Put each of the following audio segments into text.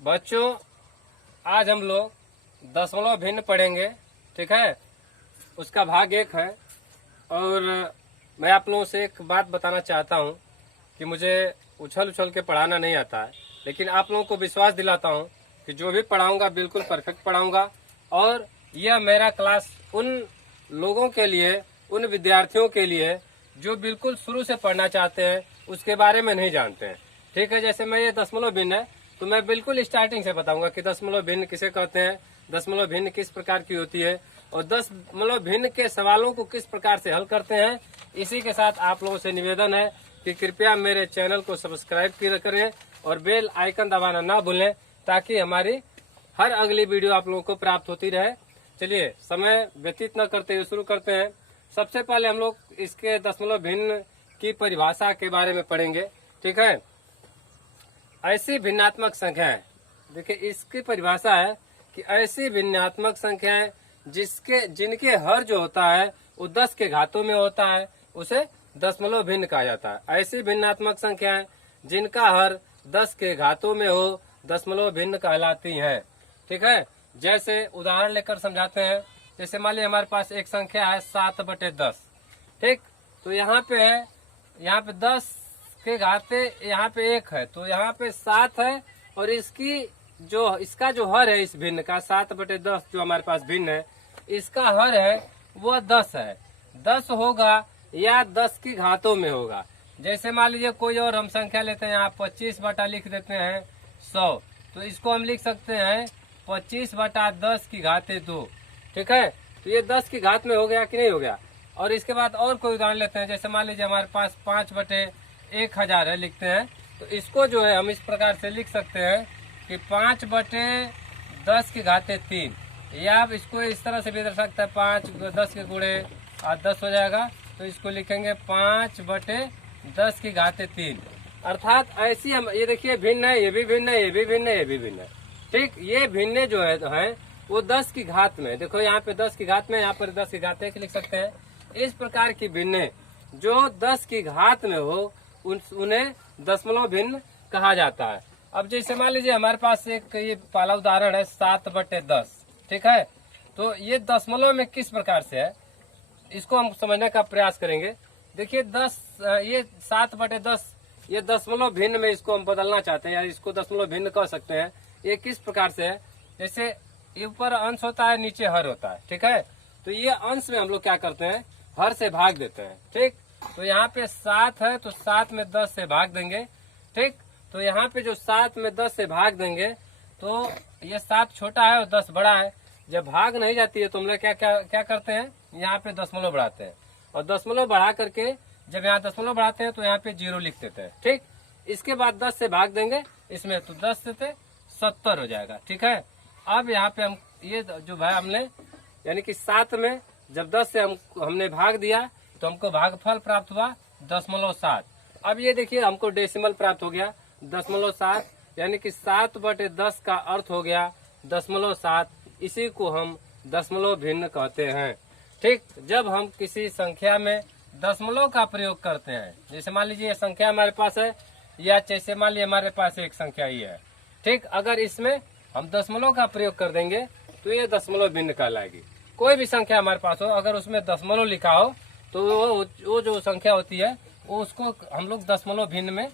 बच्चों, आज हम लोग दशमलव भिन्न पढ़ेंगे। ठीक है, उसका भाग 1 है। और मैं आप लोगों से एक बात बताना चाहता हूँ कि मुझे उछल उछल के पढ़ाना नहीं आता है, लेकिन आप लोगों को विश्वास दिलाता हूँ कि जो भी पढ़ाऊंगा बिल्कुल परफेक्ट पढ़ाऊंगा। और यह मेरा क्लास उन लोगों के लिए, उन विद्यार्थियों के लिए जो बिल्कुल शुरू से पढ़ना चाहते हैं, उसके बारे में नहीं जानते हैं। ठीक है, जैसे मैं ये दशमलव भिन्न है तो मैं बिल्कुल स्टार्टिंग से बताऊंगा कि दशमलव भिन्न किसे कहते हैं, दशमलव भिन्न किस प्रकार की होती है और दशमलव भिन्न के सवालों को किस प्रकार से हल करते हैं। इसी के साथ आप लोगों से निवेदन है कि कृपया मेरे चैनल को सब्सक्राइब करें और बेल आइकन दबाना ना भूलें, ताकि हमारी हर अगली वीडियो आप लोगों को प्राप्त होती रहे। चलिए, समय व्यतीत न करते हुए शुरू करते हैं। सबसे पहले हम लोग इसके दशमलव भिन्न की परिभाषा के बारे में पढ़ेंगे। ठीक है, ऐसी भिन्नात्मक संख्याएं, देखिए इसकी परिभाषा है कि ऐसी भिन्नात्मक संख्याएं जिनके हर जो होता है वो 10 के घातों में होता है, उसे दशमलव भिन्न कहा जाता है। ऐसी भिन्नात्मक संख्याएं जिनका हर 10 के घातों में हो, दशमलव भिन्न कहलाती हैं। ठीक है, जैसे उदाहरण लेकर समझाते हैं। जैसे मान लीजिए हमारे पास एक संख्या है 7/10। ठीक, तो यहाँ पे है, यहाँ पे 10 के घाते यहाँ पे 1 है, तो यहाँ पे 7 है और इसका जो हर है इस भिन्न का 7/10 जो हमारे पास भिन्न है, इसका हर है वह 10 है। 10 होगा या 10 की घातों में होगा। जैसे मान लीजिए कोई और हम संख्या लेते हैं, यहाँ 25 बटा लिख देते हैं 100, तो इसको हम लिख सकते हैं 25/10 की घाते 2। ठीक है, तो ये 10 की घात में हो गया कि नहीं हो गया। और इसके बाद और कोई उदाहरण लेते हैं। जैसे मान लीजिए हमारे पास 5/1000 है, लिखते हैं, तो इसको जो है हम इस प्रकार से लिख सकते हैं कि 5/10 की घाते 3, या आप इसको इस तरह से भी दे सकते हैं 5×10 के गुणे 10 हो जाएगा, तो इसको लिखेंगे 5/10 की घाते 3। अर्थात ऐसी हम ये देखिए भिन्न है, ये भी भिन्न है, ये भी भिन्न है, ये भी भिन्न है। ठीक, ये भिन्न जो है वो 10 की घात में, देखो यहाँ पे 10 की घात में, यहाँ पर 10 की घात 1 लिख सकते हैं। इस प्रकार की भिन्न जो 10 की घात में हो उन्हें दशमलव भिन्न कहा जाता है। अब जैसे मान लीजिए हमारे पास एक ये पहला उदाहरण है 7/10। ठीक है, तो ये दशमलव में किस प्रकार से है, इसको हम समझने का प्रयास करेंगे। देखिए ये 7/10 ये दशमलव भिन्न में इसको हम बदलना चाहते हैं, या इसको दशमलव भिन्न कह सकते हैं। ये किस प्रकार से है, जैसे ऊपर अंश होता है, नीचे हर होता है। ठीक है, तो ये अंश में हम लोग क्या करते हैं, हर से भाग देते हैं। ठीक, तो यहाँ पे 7 है तो 7 में 10 से भाग देंगे। ठीक, तो यहाँ पे जो 7 में 10 से भाग देंगे तो ये 7 छोटा है और 10 बड़ा है। जब भाग नहीं जाती है तो हम लोग क्या करते हैं, यहाँ पे दशमलव बढ़ाते हैं, और दशमलव बढ़ा करके जब यहाँ दशमलव बढ़ाते हैं तो यहाँ पे 0 लिख देते हैं। ठीक, इसके बाद 10 से भाग देंगे इसमें, तो 10 से 70 हो जाएगा। ठीक है, अब यहाँ पे हम ये जो भाई हमने यानी कि 7 में जब 10 से हमने भाग दिया तो हमको भागफल प्राप्त हुआ 0.7। अब ये देखिए हमको डेसिमल प्राप्त हो गया 0.7, यानी कि 7/10 का अर्थ हो गया 0.7। इसी को हम दशमलव भिन्न कहते हैं। ठीक, जब हम किसी संख्या में दशमलव का प्रयोग करते हैं, जैसे मान लीजिए ये संख्या हमारे पास है, या जैसे मान लीजिए हमारे पास एक संख्या ही है। ठीक, अगर इसमें हम दशमलव का प्रयोग कर देंगे तो ये दशमलव भिन्न कहलाएगी। कोई भी संख्या हमारे पास हो, अगर उसमें दशमलव लिखा हो तो वो जो संख्या होती है वो उसको हम लोग दशमलव भिन्न में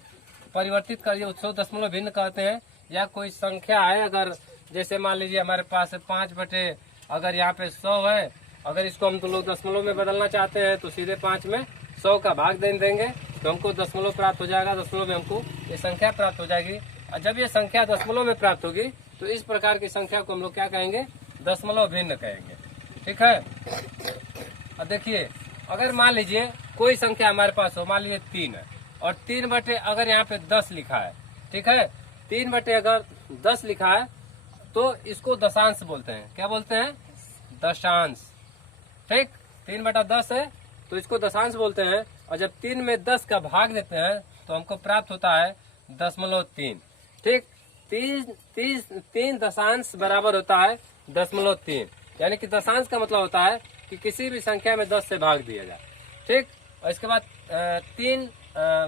परिवर्तित करिए, उसको दशमलव भिन्न कहते हैं। या कोई संख्या है, अगर जैसे मान लीजिए हमारे पास 5 अगर यहाँ पे 100 है, अगर इसको हम तो लोग दशमलव में बदलना चाहते हैं तो सीधे 5 में 100 का भाग दे देंगे तो हमको दशमलव प्राप्त हो जाएगा। दशमलव में हमको ये संख्या प्राप्त हो जाएगी, और जब ये संख्या दशमलव में प्राप्त होगी तो इस प्रकार की संख्या को हम लोग क्या कहेंगे, दशमलव भिन्न कहेंगे। ठीक है, अब देखिए अगर मान लीजिए कोई संख्या हमारे पास हो, मान लीजिए 3 है, और 3 अगर यहाँ पे 10 लिखा है। ठीक है, 3 अगर 10 लिखा है तो इसको दशांश बोलते हैं। क्या बोलते हैं, दशांश। ठीक, 3/10 है तो इसको दशांश बोलते हैं, और जब 3 में 10 का भाग देते हैं तो हमको प्राप्त होता है 0.3। ठीक, 3 दशांश बराबर होता है 0.3, यानी कि दशांश का मतलब होता है कि किसी भी संख्या में 10 से भाग दिया जाए। ठीक, और इसके बाद 3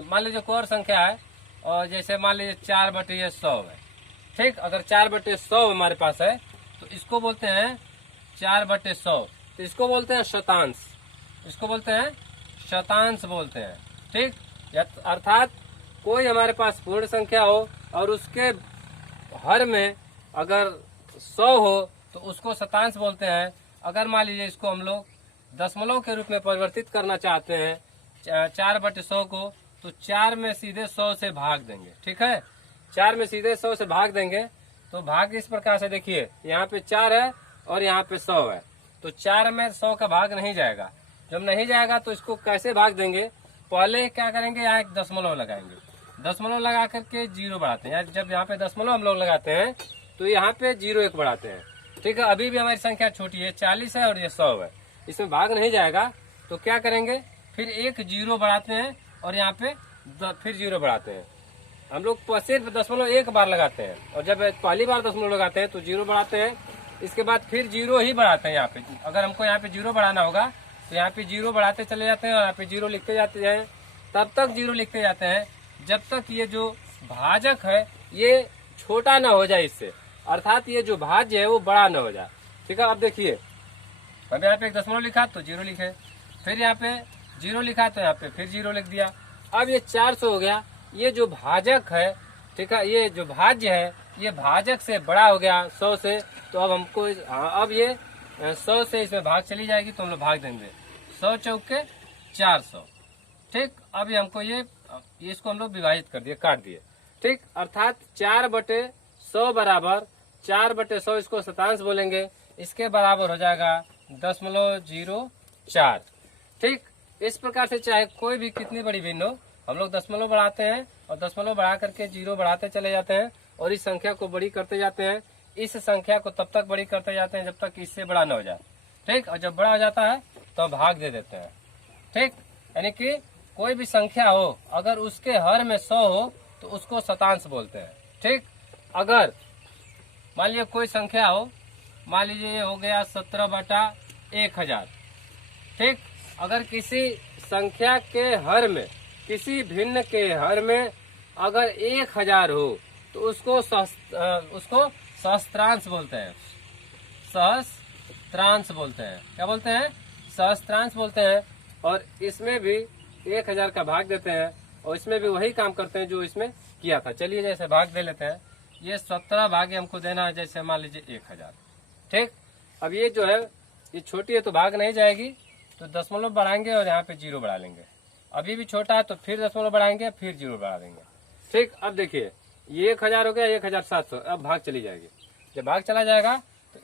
मान लीजिए कोई और संख्या है, और जैसे मान लीजिए 4/100 है। ठीक, अगर 4/100 हमारे पास है तो इसको बोलते हैं 4/100, तो इसको बोलते हैं शतांश, इसको बोलते हैं शतांश बोलते हैं। ठीक, अर्थात कोई हमारे पास पूर्ण संख्या हो और उसके हर में अगर 100 हो तो उसको शतांश बोलते हैं। अगर मान लीजिए इसको हम लोग दशमलव के रूप में परिवर्तित करना चाहते हैं 4/100 को, तो 4 में सीधे 100 से भाग देंगे। ठीक है, 4 में सीधे 100 से भाग देंगे तो भाग इस प्रकार से, देखिए यहाँ पे 4 है और यहाँ पे 100 है, तो 4 में 100 का भाग नहीं जाएगा। जब नहीं जाएगा तो इसको कैसे भाग देंगे, पहले क्या करेंगे, यहाँ एक दशमलव लगाएंगे, दशमलव लगा करके 0 बढ़ाते हैं। जब यहाँ पे दशमलव हम लोग लगाते हैं तो यहाँ पे 0 1 बढ़ाते हैं। ठीक है, अभी भी हमारी संख्या छोटी है, 40 है और ये 100 है, इसमें भाग नहीं जाएगा। तो क्या करेंगे, फिर एक 0 बढ़ाते हैं और यहाँ पे फिर 0 बढ़ाते हैं। हम लोग सिर्फ दशमलव 1 बार लगाते हैं और जब पहली बार दशमलव लगाते हैं तो 0 बढ़ाते हैं, इसके बाद फिर 0 ही बढ़ाते हैं। यहाँ पे अगर हमको यहाँ पे 0 बढ़ाना होगा तो यहाँ पे 0 बढ़ाते चले जाते हैं और यहाँ पे 0 लिखते जाते हैं, तब तक 0 लिखते जाते हैं जब तक ये जो भाजक है ये छोटा ना हो जाए इससे, अर्थात ये जो भाज्य है वो बड़ा ना हो जाए। ठीक है, अब देखिए, अब यहाँ पे एक दशमलव लिखा तो 0 लिखे, फिर यहाँ पे 0 लिखा तो यहाँ पे फिर 0 लिख दिया। अब ये 400 हो गया, ये जो भाजक है, ठीक है, ये जो भाज्य है ये भाजक से बड़ा हो गया 100 से, तो अब हमको अब ये 100 से इसमें भाग चली जाएगी तो हम लोग भाग देंगे 100 चौके 400। ठीक, अभी हमको ये इसको हम लोग विभाजित कर दिए, काट दिए। ठीक, अर्थात 4/100 बराबर 4/100, इसको शतांश बोलेंगे, इसके बराबर हो जाएगा 0.04। ठीक, इस प्रकार से चाहे कोई भी कितनी बड़ी भिन्न हो, हम लोग दशमलव बढ़ाते हैं और दशमलव बढ़ा करके 0 बढ़ाते चले जाते हैं और इस संख्या को बड़ी करते जाते हैं। इस संख्या को तब तक बड़ी करते जाते हैं जब तक इससे बड़ा न हो जाए। ठीक, और जब बड़ा हो जाता है तो भाग दे देते हैं। ठीक, यानी कि कोई भी संख्या हो अगर उसके हर में 100 हो तो उसको शतांश बोलते हैं। ठीक, अगर मान लीजिए कोई संख्या हो, मान लीजिए ये हो गया 17/1000। ठीक, अगर किसी संख्या के हर में, किसी भिन्न के हर में अगर 1000 हो तो उसको सहस्त्रांश बोलते हैं, सहस्त्रांश बोलते हैं। क्या बोलते हैं, सहस्त्रांश बोलते हैं। और इसमें भी 1000 का भाग देते हैं और इसमें भी वही काम करते हैं जो इसमें किया था। चलिए जैसे भाग दे लेते हैं, ये 17 भागे हमको देना है, जैसे मान लीजिए 1000। ठीक, अब ये जो है ये छोटी है तो भाग नहीं जाएगी, तो दशमलव बढ़ाएंगे और यहाँ पे 0 बढ़ा लेंगे। अभी भी छोटा है तो फिर दशमलव बढ़ाएंगे, फिर 0 बढ़ा देंगे। ठीक, अब देखिए ये 1000 हो गया, 1700, अब भाग चली जाएगी। जब भाग चला जाएगा तो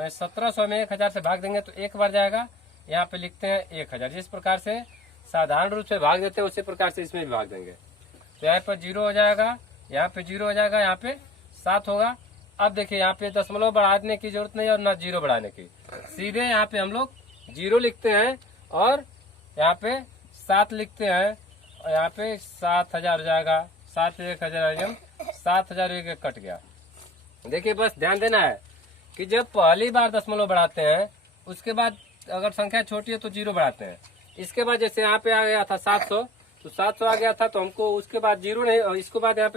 1700 में 1000 से भाग देंगे तो 1 बार जाएगा, यहाँ पे लिखते हैं 1000। जिस प्रकार से साधारण रूप से भाग देते हैं उसी प्रकार से इसमें भी भाग देंगे। तो यहाँ पर 0 हो जाएगा, यहाँ पे 0 हो जाएगा, यहाँ पे 7 होगा। अब देखिए यहाँ पे दशमलव बढ़ाने की जरूरत नहीं है और ना 0 बढ़ाने की, सीधे यहाँ पे हम लोग 0 लिखते हैं और यहाँ पे 7 लिखते हैं और यहाँ पे 7000 हो जाएगा। 7 1000 7000 एक कट गया। देखिए बस ध्यान देना है कि जब पहली बार दशमलव बढ़ाते हैं उसके बाद अगर संख्या छोटी है तो 0 बढ़ाते हैं। इसके बाद जैसे यहाँ पे आ गया था 700, तो 700 आ गया था तो हमको उसके बाद 0 नहीं, और इसके बाद यहाँ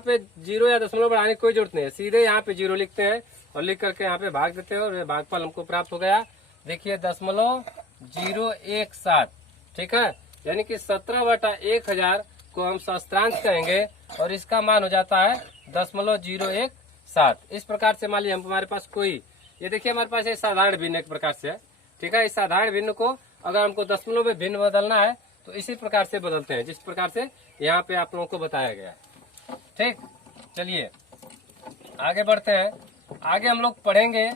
पे 0 या दशमलव बढ़ाने की कोई जरूरत नहीं है, सीधे यहाँ पे 0 लिखते हैं और लिख करके यहाँ पे भाग देते हैं और भागफल हमको प्राप्त हो गया। देखिए 0.017। ठीक है, यानी कि 17/1000 को हम सहस्त्रांश कहेंगे और इसका मान हो जाता है 0.017। इस प्रकार से मान लीजिए हमारे पास कोई, ये देखिए हमारे पास ये साधारण भिन्न एक प्रकार से है। ठीक है, इस साधारण भिन्न को अगर हमको दशमलव में भिन्न बदलना है तो इसी प्रकार से बदलते हैं जिस प्रकार से यहाँ पे आप लोगों को बताया गया है। ठीक, चलिए आगे बढ़ते हैं। आगे हम लोग पढ़ेंगे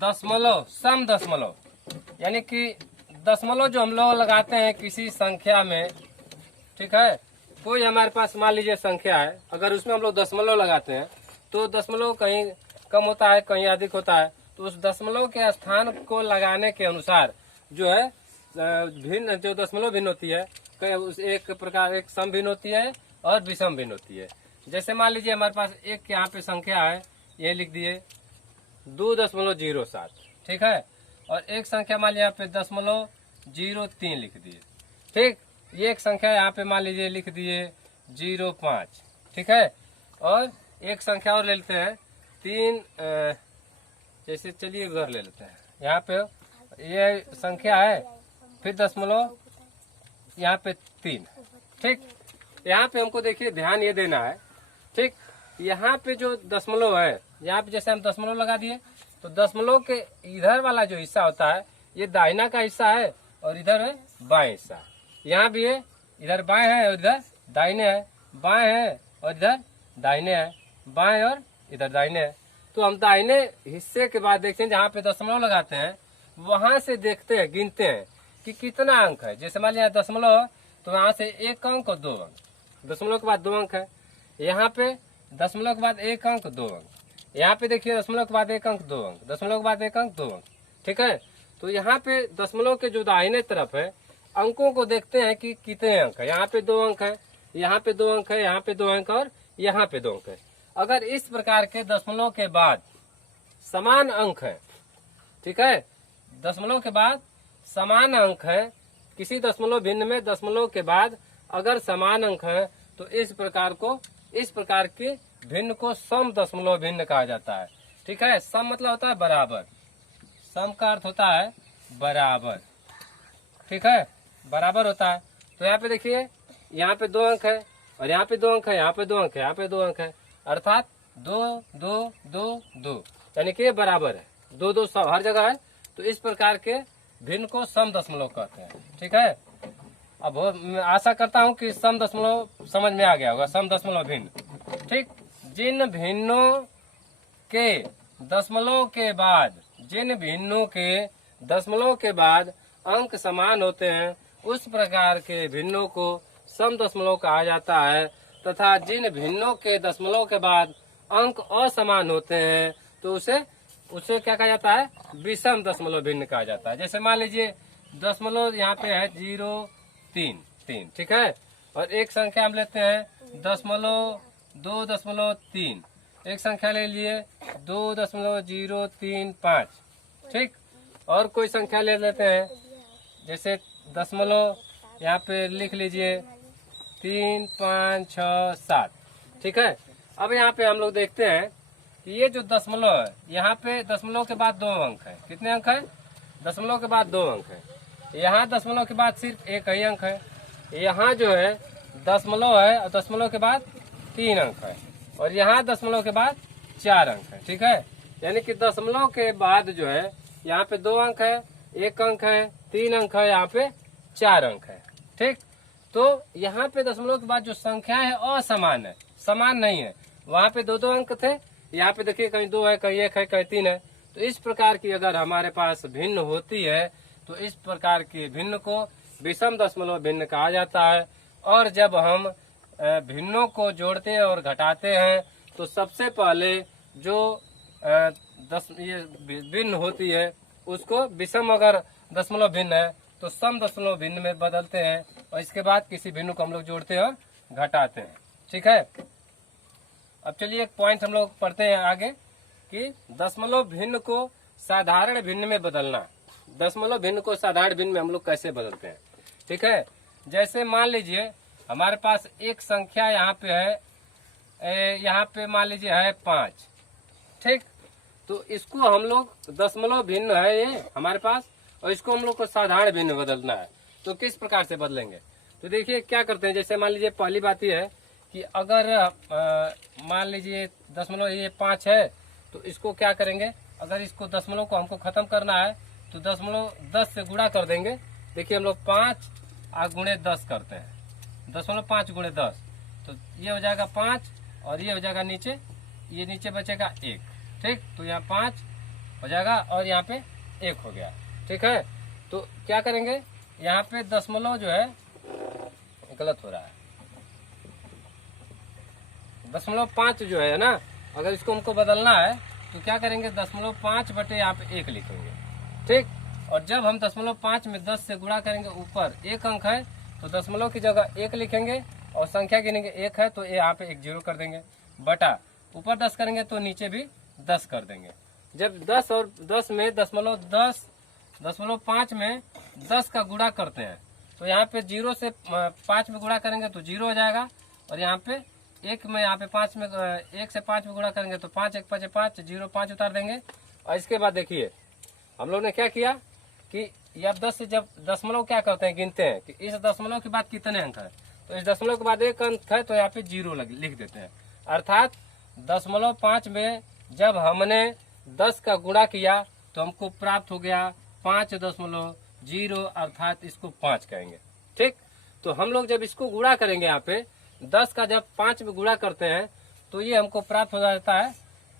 दशमलव, सम दशमलव, यानी कि दशमलव जो हम लोग लगाते हैं किसी संख्या में। ठीक है, कोई हमारे पास मान लीजिए संख्या है, अगर उसमें हम लोग दशमलव लगाते हैं तो दशमलव कहीं कम होता है कहीं अधिक होता है, तो उस दशमलव के स्थान को लगाने के अनुसार जो है भिन्न, जो दशमलव भिन्न होती है, एक प्रकार एक सम भिन्न होती है और विषम भिन्न होती है। जैसे मान लीजिए हमारे पास एक यहाँ पे संख्या है, ये लिख दिए 2.07। ठीक है, और एक संख्या मान लीजिए यहाँ पे 0.03 लिख दिए। ठीक, ये एक संख्या यहाँ पे मान लीजिए लिख दिए 0.5। ठीक है। और एक संख्या और ले लेते हैं 3, जैसे चलिए उधर ले लेते हैं। यहाँ पे ये संख्या है, फिर दशमलव यहाँ पे 3। ठीक, यहाँ पे हमको देखिए ध्यान ये देना है। ठीक, यहाँ पे जो दशमलव है, यहाँ पे जैसे हम दशमलव लगा दिए तो दशमलव के इधर वाला जो हिस्सा होता है ये दाहिना का हिस्सा है और इधर है बाएं हिस्सा। यहाँ भी है, इधर बाएं है और इधर दाहिने है, बाएं है और इधर दाहिने है, बाएं और इधर दाहिने है। तो हम दाहिने हिस्से के बाद देखते हैं जहाँ पे दशमलव लगाते हैं वहां से देखते हैं, गिनते हैं कि कितना अंक है। जैसे मान लिया दशमलव तो यहाँ से 1 अंक और 2 अंक, दशमलव के बाद 2 अंक है। यहाँ पे दशमलव के बाद 1 अंक 2 अंक, यहाँ पे देखिए दशमलव के बाद 1 अंक 2 अंक, दशमलव के बाद 1 अंक 2 अंक। ठीक है, तो यहाँ पे दशमलव के जो दाहिने तरफ है अंकों को देखते हैं कि कितने अंक है। यहाँ पे 2 अंक है, यहाँ पे 2 अंक है, यहाँ पे 2 अंक और यहाँ पे 2 अंक है। अगर इस प्रकार के दशमलव के बाद समान अंक है, ठीक है, दशमलव के बाद समान अंक है, किसी दशमलव भिन्न में दशमलव के बाद अगर समान अंक है तो इस प्रकार के भिन्न को सम दशमलव भिन्न कहा जाता है। ठीक है, सम मतलब होता है बराबर, सम का अर्थ होता है बराबर। ठीक है, बराबर होता है। तो यहाँ पे देखिए, यहाँ पे 2 अंक है और यहाँ पे 2 अंक है, यहाँ पे 2 अंक है, यहाँ पे 2 अंक है, अर्थात 2 2 2 2, यानी कि ये बराबर है, 2 2 सब हर जगह है। तो इस प्रकार के भिन्न को सम दशमलव कहते हैं। ठीक है, अब मैं आशा करता हूँ कि सम दशमलव समझ में आ गया होगा, सम दशमलव भिन्न। ठीक, जिन भिन्नों के दशमलव के बाद, जिन भिन्नों के दशमलव के बाद अंक समान होते हैं उस प्रकार के भिन्नों को सम दशमलव कहा जाता है, तथा जिन भिन्नों के दशमलव के बाद अंक असमान होते हैं तो उसे क्या कहा जाता है, विषम दशमलव भिन्न कहा जाता है। जैसे मान लीजिए दशमलव यहाँ पे है 0 3 3, ठीक है, और एक संख्या हम लेते हैं 2.3, एक संख्या ले लिए 2.035, ठीक, और कोई संख्या ले लेते हैं जैसे दशमलव यहाँ पे लिख लीजिए 3 5 6 7, ठीक है। अब यहाँ पे हम लोग देखते हैं कि ये जो दशमलव है, यहाँ पे दशमलव के बाद 2 अंक है, कितने अंक है, दशमलव के बाद 2 अंक है, यहाँ दशमलव के बाद सिर्फ 1 ही अंक है, यहाँ जो है दशमलव है और दशमलव के बाद 3 अंक है, और यहाँ दशमलव के बाद 4 अंक है, ठीक है। यानी कि दशमलव के बाद जो है यहाँ पे 2 अंक है, 1 अंक है, 3 अंक है, यहाँ पे 4 अंक है, ठीक। तो यहाँ पे दशमलव के बाद जो संख्या है असमान है, समान नहीं है। वहाँ पे 2 अंक थे, यहाँ पे देखिए कहीं 2 है, कहीं 1 है, कहीं 3 है। तो इस प्रकार की अगर हमारे पास भिन्न होती है तो इस प्रकार के भिन्न को विषम दशमलव भिन्न कहा जाता है। और जब हम भिन्नों को जोड़ते हैं और घटाते हैं तो सबसे पहले जो ये भिन्न होती है उसको विषम, अगर दशमलव भिन्न है तो सम दशमलव भिन्न में बदलते हैं, और इसके बाद किसी भिन्न को हम लोग जोड़ते हैं और घटाते हैं, ठीक है। अब चलिए एक पॉइंट हम लोग पढ़ते हैं आगे कि दशमलव भिन्न को साधारण भिन्न में बदलना। दशमलव भिन्न को साधारण भिन्न में हम लोग कैसे बदलते हैं, ठीक है। जैसे मान लीजिए हमारे पास एक संख्या यहाँ पे है, यहाँ पे मान लीजिए है 5, ठीक। तो इसको हम लोग दशमलव भिन्न है ये हमारे पास, और इसको हम लोग को साधारण भिन्न बदलना है। तो किस प्रकार से बदलेंगे, तो देखिए क्या करते हैं। जैसे मान लीजिए पहली बात यह है कि अगर मान लीजिए दशमलव ये 5 है तो इसको क्या करेंगे, अगर इसको दशमलव को हमको खत्म करना है तो दशमलव 10 से गुणा कर देंगे। देखिए हम लोग 5 गुणे 10 करते हैं, दशमलव 5 गुणे 10, तो ये हो जाएगा 5 और ये हो जाएगा नीचे, ये नीचे बचेगा 1, ठीक। तो यहाँ 5 हो जाएगा और यहाँ पे 1 हो गया, ठीक है। तो क्या करेंगे, यहाँ पे दशमलव जो है गलत हो रहा है, दशमलव 5 जो है ना, अगर इसको हमको बदलना है तो क्या करेंगे, दशमलव 5 बटे यहाँ पे 1 लिखेंगे, ठीक। और जब हम दशमलव 5 में 10 से गुणा करेंगे, ऊपर 1 अंक है तो दशमलव की जगह 1 लिखेंगे, और संख्या गिनेंगे 1 है तो यहाँ पे 1 0 कर देंगे, बटा ऊपर 10 करेंगे तो नीचे भी 10 कर देंगे। जब 10 और 10 में दशमलव 5 में 10 का गुणा करते हैं तो यहाँ पे 0 से 5 में गुणा करेंगे तो 0 हो जाएगा, और यहाँ पे एक में यहाँ पे 5 में 1 से 5 में गुणा करेंगे तो 5 1 5 5 0 5 उतार देंगे। और इसके बाद देखिए हम लोग ने क्या किया कि अब 10 से जब दशमलव क्या करते हैं गिनते हैं कि इस दशमलव के बाद कितने अंक है, तो इस दशमलव के बाद 1 अंक है तो यहाँ पे 0 लिख देते हैं। अर्थात 0.5 में जब हमने 10 का गुणा किया तो हमको प्राप्त हो गया 5.0, अर्थात इसको 5 कहेंगे। ठीक, तो हम लोग जब इसको गुणा करेंगे यहाँ पे 10 का जब 5 में गुणा करते हैं तो ये हमको प्राप्त हो जाता है,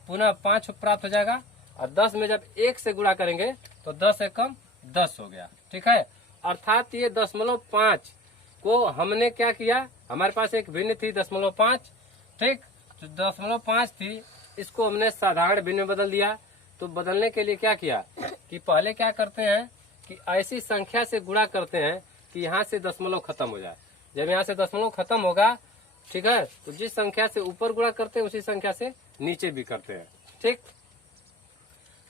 पुनः 5 प्राप्त हो जाएगा। और 10 में जब 1 से गुणा करेंगे तो 10 एकम 10 हो गया। ठीक है, अर्थात ये 0.5 को हमने क्या किया, हमारे पास एक भिन्न थी 0.5। ठीक, तो 0.5 थी, इसको हमने साधारण भिन्न में बदल दिया। तो बदलने के लिए क्या किया कि पहले क्या करते हैं कि ऐसी संख्या से गुणा करते हैं कि यहाँ से दशमलव खत्म हो जाए। जब यहाँ से दशमलव खत्म होगा, ठीक है, तो जिस संख्या से ऊपर गुणा करते हैं उसी संख्या से नीचे भी करते हैं। ठीक,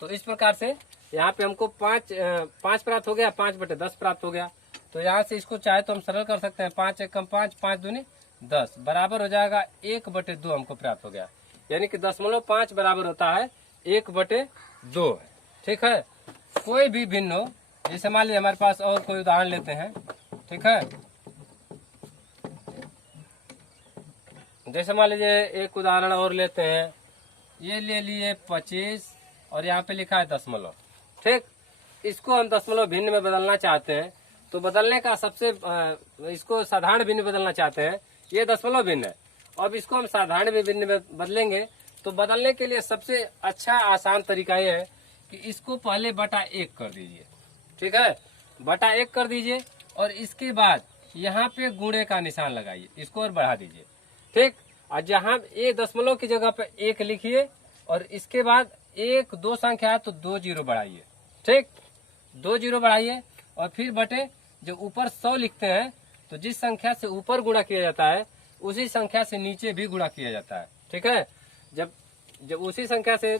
तो इस प्रकार से यहाँ पे हमको 5 प्राप्त हो गया, 5/10 प्राप्त हो गया। तो यहाँ से इसको चाहे तो हम सरल कर सकते हैं, 5 एकम 5, 5 दूनी 10 बराबर हो जाएगा 1/2 हमको प्राप्त हो गया। यानी कि 0.5 बराबर होता है 1/2। ठीक है, कोई भी भिन्न हो, जैसे मान लीजिए हमारे पास और कोई उदाहरण लेते हैं। ठीक है, जैसे मान लीजिए एक उदाहरण और लेते हैं, ये ले लिए 25 और यहाँ पे लिखा है दशमलव। ठीक, इसको हम दशमलव भिन्न में बदलना चाहते हैं तो बदलने का इसको साधारण भिन्न बदलना चाहते हैं, ये दशमलव भिन्न है। अब इसको हम साधारण भिन्न में बदलेंगे तो बदलने के लिए सबसे अच्छा आसान तरीका ये है कि इसको पहले बटा 1 कर दीजिए। ठीक है, बटा 1 कर दीजिए और इसके बाद यहाँ पे गुणे का निशान लगाइए, इसको और बढ़ा दीजिए। ठीक, और जहाँ ये दशमलव की जगह पे 1 लिखिए और इसके बाद 1 2 संख्या है तो 2 0 बढ़ाइए। ठीक, 2 0 बढ़ाइए और फिर बटे जब ऊपर 100 लिखते हैं तो जिस संख्या से ऊपर गुणा किया जाता है उसी संख्या से नीचे भी गुणा किया जाता है। ठीक है, जब उसी संख्या से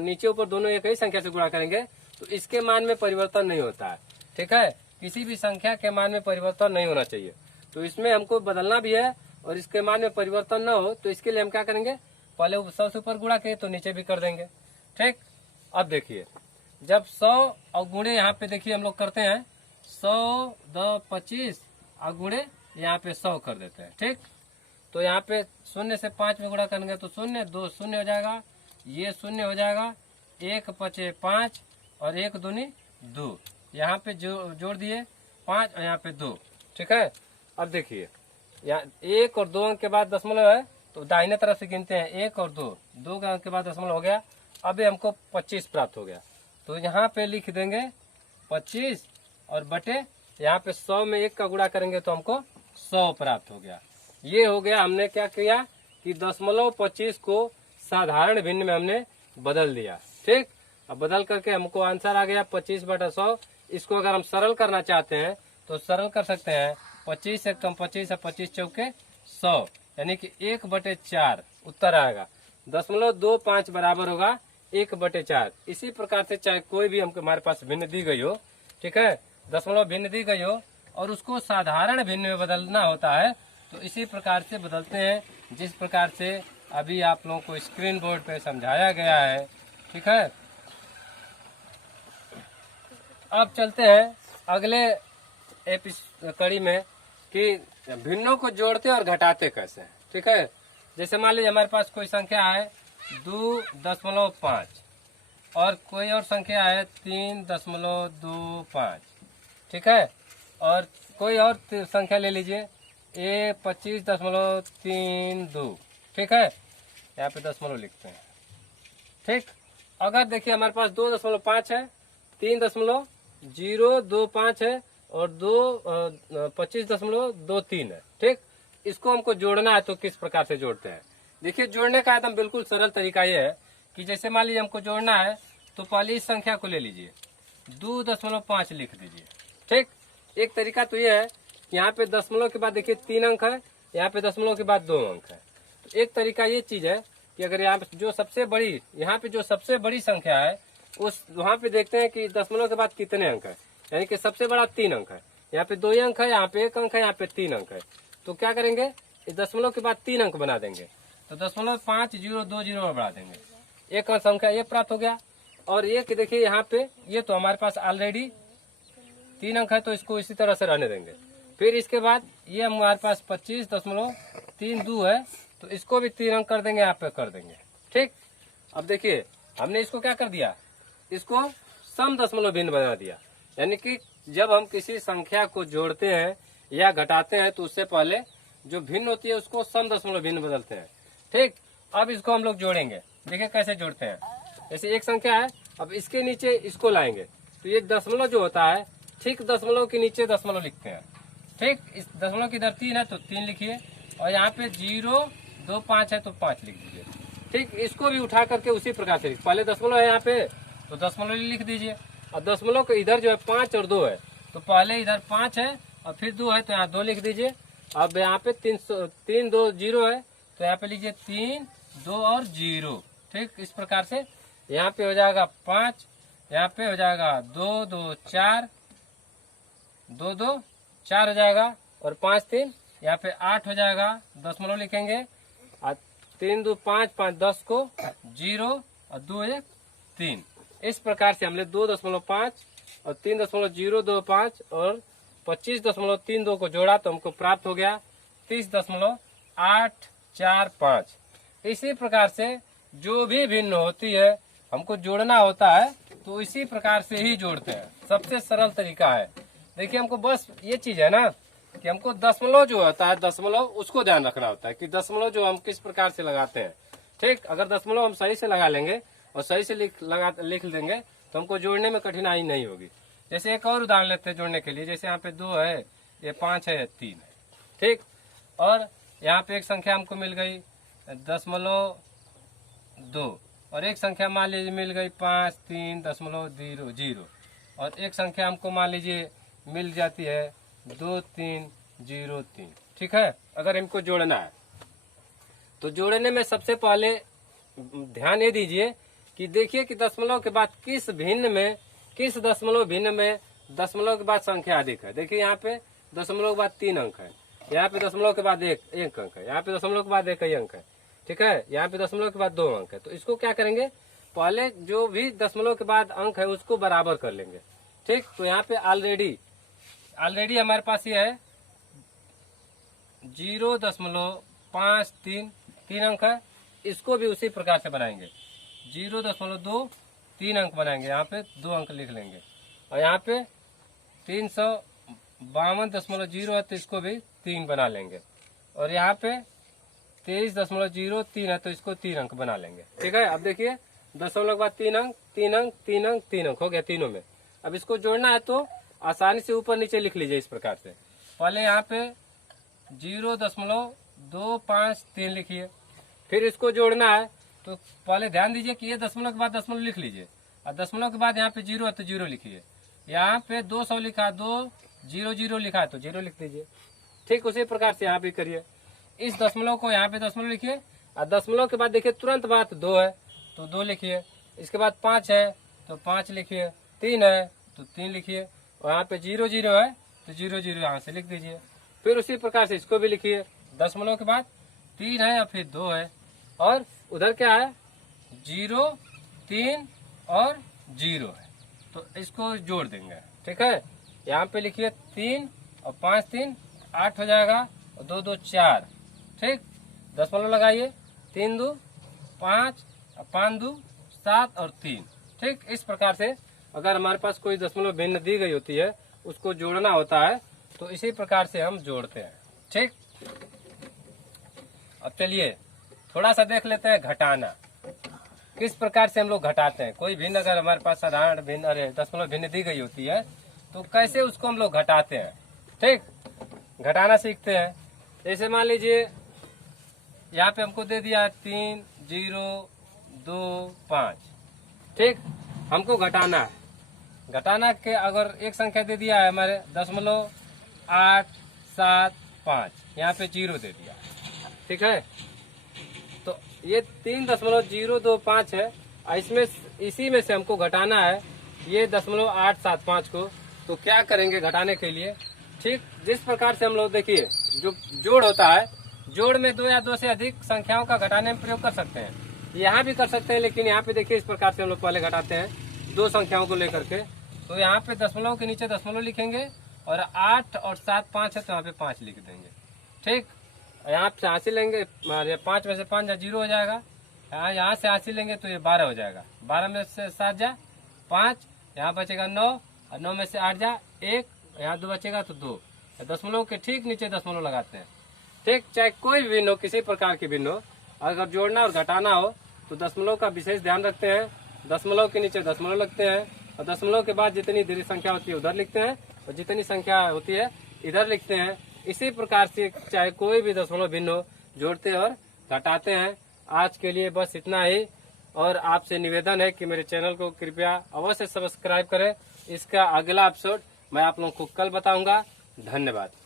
नीचे ऊपर दोनों एक ही संख्या से गुणा करेंगे तो इसके मान में परिवर्तन नहीं होता है। ठीक है, किसी भी संख्या के मान में परिवर्तन नहीं होना चाहिए। तो इसमें हमको बदलना भी है और इसके मान में परिवर्तन न हो तो इसके लिए हम क्या करेंगे, पहले 100 से ऊपर गुणा किए तो नीचे भी कर देंगे। ठीक, अब देखिए जब 100 और गुणे यहाँ पे देखिए हम लोग करते हैं 100 2 25 और गुणे यहाँ पे 100 कर देते हैं। ठीक, तो यहाँ पे 0 से 5 में गुणा करेंगे तो 0 2 0 हो जाएगा, ये 0 हो जाएगा, 1 5 5 और 1 दूनी 2, यहाँ पे जोड़ दिए 5 और यहाँ पे 2। ठीक है, अब देखिए यहाँ 1 और 2 अंक के बाद दशमलव है तो दाहिने तरफ से गिनते हैं 1 और 2, 2 अंक के बाद दशमलव हो गया। अभी हमको 25 प्राप्त हो गया तो यहाँ पे लिख देंगे 25 और बटे यहाँ पे 100 में 1 का गुणा करेंगे तो हमको 100 प्राप्त हो गया। ये हो गया, हमने क्या किया कि 0.25 को साधारण भिन्न में हमने बदल दिया। ठीक, अब बदल करके हमको आंसर आ गया 25/100। इसको अगर हम सरल करना चाहते हैं तो सरल कर सकते हैं, 25 एकम 25 और 25 चौके 100, यानी कि 1/4 उत्तर आएगा। 0.25 बराबर होगा 1/4। इसी प्रकार से चाहे कोई भी हमको हमारे पास भिन्न दी गई हो, ठीक है, दशमलव भिन्न दी गई हो और उसको साधारण भिन्न में बदलना होता है तो इसी प्रकार से बदलते हैं, जिस प्रकार से अभी आप लोगों को स्क्रीन बोर्ड पे समझाया गया है। ठीक है, अब चलते हैं अगले कड़ी में कि भिन्नों को जोड़ते और घटाते कैसे। ठीक है, जैसे मान लीजिए हमारे पास कोई संख्या है 2.5 और कोई और संख्या है 3.25। ठीक है, और कोई और संख्या ले लीजिए 25.32। ठीक है, यहाँ पे दशमलव लिखते हैं। ठीक, अगर देखिए हमारे पास 2.5 है, 3.025 है और 25.23 है। ठीक, इसको हमको जोड़ना है तो किस प्रकार से जोड़ते हैं। देखिए जोड़ने का एकदम बिल्कुल सरल तरीका ये है कि जैसे मान लीजिए हमको जोड़ना है तो पहले इस संख्या को ले लीजिए 2.5 लिख दीजिए। ठीक, एक तरीका तो ये है, यहाँ पे दशमलव के बाद देखिए 3 अंक है, यहाँ पे दशमलव के बाद 2 अंक है। तो एक तरीका ये चीज है कि अगर यहाँ पे जो सबसे बड़ी संख्या है उस वहाँ पे देखते हैं कि दशमलव के बाद कितने अंक है, यानी कि सबसे बड़ा 3 अंक है, यहाँ पे 2 अंक है, यहाँ पे 1 अंक है, यहाँ पे 3 अंक है। तो क्या करेंगे, इस दशमलव के बाद 3 अंक बना देंगे, तो 0.5020 में बढ़ा देंगे। एक अंक संख्या ये प्राप्त हो गया। और एक देखिए यहाँ पे ये तो हमारे पास ऑलरेडी 3 अंक है, तो इसको इसी तरह से रहने देंगे। फिर इसके बाद ये हमारे पास 25.32 है, तो इसको भी 3 अंक कर देंगे, यहाँ पे कर देंगे। ठीक, अब देखिए हमने इसको क्या कर दिया, इसको सम दशमलव भिन्न बना दिया। यानी कि जब हम किसी संख्या को जोड़ते हैं या घटाते हैं तो उससे पहले जो भिन्न होती है उसको सम दशमलव भिन्न बदलते हैं। ठीक, अब इसको हम लोग जोड़ेंगे। देखिए कैसे जोड़ते हैं। जैसे एक संख्या है, अब इसके नीचे इसको लाएंगे, तो ये दशमलव जो होता है ठीक दशमलव के नीचे दशमलव लिखते हैं। ठीक, इस दशमलव की इधर 3 है तो 3 लिखिए, और यहाँ पे 0.25 है तो 5 लिख दीजिए। ठीक, इसको भी उठा करके उसी प्रकार से पहले दशमलव है यहाँ पे तो दशमलव लिख दीजिए, और दशमलव के इधर जो है 5 और 2 है, तो पहले इधर 5 है और फिर 2 है तो यहाँ 2 लिख दीजिए। अब यहाँ पे 3 2 0 है तो यहाँ पे लिखिए 3 2 और 0। ठीक, इस प्रकार से यहाँ पे हो जाएगा 5, यहाँ पे हो जाएगा 2 2 4, 2 2 4 हो जाएगा, और 5 3 यहाँ पे 8 हो जाएगा। दशमलव लिखेंगे, और 3 2 5 5 10 को 0 और 2 1 3। इस प्रकार से हमने 2.5 और 3.025 और 25.32 को जोड़ा तो हमको प्राप्त हो गया 30.845। इसी प्रकार से जो भी भिन्न होती है हमको जोड़ना होता है तो इसी प्रकार से ही जोड़ते हैं। सबसे सरल तरीका है। देखिए हमको बस ये चीज है ना कि हमको दशमलव जो होता है, दशमलव उसको ध्यान रखना होता है कि दशमलव जो हम किस प्रकार से लगाते हैं। ठीक, अगर दशमलव हम सही से लगा लेंगे और सही से लिख देंगे तो हमको जोड़ने में कठिनाई नहीं होगी। जैसे एक और उदाहरण लेते हैं जोड़ने के लिए। जैसे यहाँ पे 2 है, ये 5 है, 3 है। ठीक, और यहाँ पे एक संख्या हमको मिल गई 0.2, और एक संख्या मान लीजिए मिल गई 5.3.00, और एक संख्या हमको मान लीजिए मिल जाती है 2303। ठीक है, अगर हमको जोड़ना है तो जोड़ने में सबसे पहले ध्यान ये दीजिए कि देखिए कि दशमलव के बाद किस दशमलव भिन्न में दशमलव के बाद संख्या अधिक है। देखिए यहाँ पे दशमलव के बाद 3 अंक है, यहाँ पे दशमलव के बाद एक अंक है, यहाँ पे दशमलव के बाद 1 अंक है। ठीक है, यहाँ पे दशमलव के बाद 2 अंक है। तो इसको क्या करेंगे, पहले जो भी दशमलव के बाद अंक है उसको बराबर कर लेंगे। ठीक, तो यहाँ पे ऑलरेडी हमारे पास ये है 0.53, 3 अंक है। इसको भी उसी प्रकार से बनाएंगे, 0.2 3 अंक बनाएंगे, यहाँ पे 2 अंक लिख लेंगे, और यहाँ पे 352.0 है तो इसको भी 3 बना लेंगे, और यहाँ पे 23.03 है तो इसको 3 अंक बना लेंगे। ठीक है, अब देखिए दशमलव के बाद 3 अंक 3 अंक 3 अंक 3 अंक हो गया तीनों में। अब इसको जोड़ना है तो आसानी से ऊपर नीचे लिख लीजिए इस प्रकार से। पहले यहाँ पे 0.253 लिखिए, फिर इसको जोड़ना है तो पहले ध्यान दीजिए कि ये दशमलव के बाद दशमलव लिख लीजिए, और दशमलव के बाद यहाँ पे 0 है तो 0 लिखिए। यहाँ पे 200 लिखा है, 200 लिखा है तो 0 लिख दीजिए। ठीक, उसी प्रकार से यहाँ पे करिए। इस दशमलव को यहाँ पे दशमलव लिखिए, और दशमलव के बाद देखिए तुरंत बाद 2 है तो 2 लिखिए, इसके बाद 5 है तो 5 लिखिए, 3 है तो 3 लिखिए, और यहाँ पे 0 0 है तो 0 0 यहाँ से लिख दीजिए। फिर उसी प्रकार से इसको भी लिखिए, दशमलव के बाद 3 है और फिर 2 है, और उधर क्या है 0 3 और 0 है तो इसको जोड़ देंगे। ठीक है, यहाँ पे लिखिए 3 और 5 3 8 हो जाएगा, और 2 2 4। ठीक, दशमलव लगाइए, 3 2 5 और 5 2 7 और 3। ठीक, इस प्रकार से अगर हमारे पास कोई दशमलव भिन्न दी गई होती है उसको जोड़ना होता है तो इसी प्रकार से हम जोड़ते हैं। ठीक, अब चलिए थोड़ा सा देख लेते हैं घटाना किस प्रकार से हम लोग घटाते हैं। कोई भिन्न अगर हमारे पास साधारण भिन्न दशमलव भिन्न दी गई होती है तो कैसे उसको हम लोग घटाते हैं। ठीक, घटाना सीखते हैं। जैसे मान लीजिए यहाँ पे हमको दे दिया 3 0 2 5। ठीक, हमको घटाना है। घटाना के अगर एक संख्या दे दिया है हमारे 0.875, यहाँ पे 0 दे दिया। ठीक है, तो ये 3.025 है, इसमें इसी में से हमको घटाना है ये 0.875 को। तो क्या करेंगे घटाने के लिए, ठीक जिस प्रकार से हम लोग देखिए जो जोड़ होता है जोड़ में 2 या 2 से अधिक संख्याओं का घटाने में प्रयोग कर सकते हैं। यहाँ भी कर सकते हैं, लेकिन यहाँ पे देखिए इस प्रकार से हम लोग पहले घटाते हैं 2 संख्याओं को लेकर के। तो यहाँ पे दशमलव के नीचे दशमलव लिखेंगे और 8 और 7 5 है तो यहाँ पे 5 लिख देंगे। ठीक, यहाँ से 80 लेंगे, 5 में से 5 जा 0 हो जाएगा। यहाँ से 80 लेंगे तो ये 12 हो जाएगा। 12 में से 7 जा 5, यहाँ बचेगा 9 और 9 में से 8 जा 1, यहाँ 2 बचेगा तो 2। दशमलव के ठीक नीचे दशमलव लगाते हैं। ठीक, चाहे कोई भी भिन्न हो, किसी प्रकार की भिन्न हो, अगर जोड़ना और घटाना हो तो दशमलव का विशेष ध्यान रखते हैं। दशमलव के नीचे दशमलव लगते हैं और दशमलव के बाद जितनी दीर्घ संख्या होती है उधर लिखते हैं और जितनी संख्या होती है इधर लिखते हैं। इसी प्रकार से चाहे कोई भी दशमलव भिन्न हो, जोड़ते और घटाते हैं। आज के लिए बस इतना ही, और आपसे निवेदन है कि मेरे चैनल को कृपया अवश्य सब्सक्राइब करें। इसका अगला एपिसोड मैं आप लोगों को कल बताऊंगा। धन्यवाद।